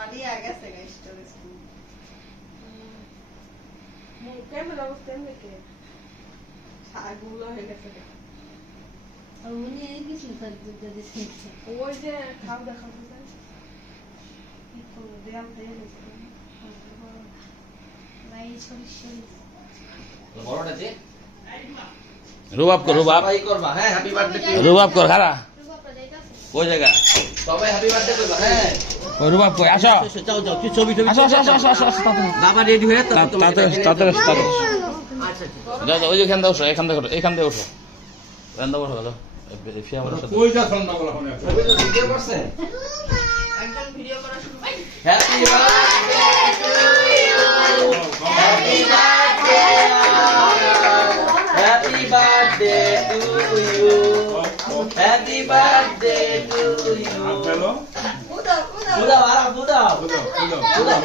মালিয়া आ गया से स्टोरेज মু ক্যামেরা বসতে দেখে ছাগুলো হয়ে গেছে আর উনি এই কিছু স্যার দুধ দিয়েছে ওই যে খাও দেখাও স্যার কি করব দেয়াল দিয়ে ভাই ছড়ি ছড়ি বড়টা দে রুবাব কর রুবাব সবাই করবা হ্যাঁ হ্যাপি বার্থডে রুবাব কর খারা রূপা যাইতাছে কোন জায়গা সবাই হ্যাপি বার্থডে করবা হ্যাঁ ওই রুবাব কই আসো যাও যাও কি ছবি ছবি আসো আসো আসো আসো আসো বাবা রেডি হয়ে তাতে তাতে আচ্ছা যাও যাও ওই যে এখান থেকে ওঠো এখান থেকে ওঠো এখান থেকে ওঠো গেল ফিয়া আমার সাথে কই যা ঠান্ডা বলা হবে ছবি তো ভিডিও করছে একজন ভিডিও করা শুরু happy birthday to you happy birthday happy birthday to you happy birthday to you hello উদাও উদাও বুদাও আর বুদাও বুঝাও বুদাও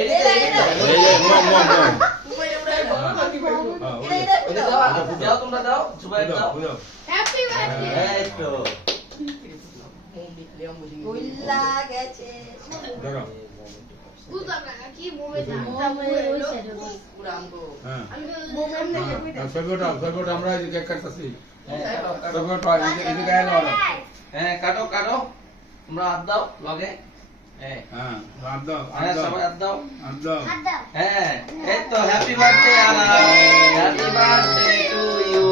এদিকে এই যে মম মোবাইলে উড়াই বলো কি করব হ্যাঁ এটা দাও দাও তোমরা দাও জুবাই দাও বুঝাও হ্যাপি বার্থডে এই তো উল্লা গেছে দেখো বুঝলাম না কি মোবাইল ওই সাইডে বস উড়াঙ্গো হ্যাঁ মোমেন দেখে কইতা সবটা আমরা এই কেক কাটতেছি হ্যাঁ সবটা এই গায়ে লাগাও হ্যাঁ কাটো কাটো তোমরা হাত দাও লগে হ্যাঁ হ্যাঁ আদ দাও হ্যাঁ সবাই হাত দাও আদ দাও হ্যাঁ এই তো হ্যাপি বার্থডে আলা হ্যাপি বার্থডে টু ইউ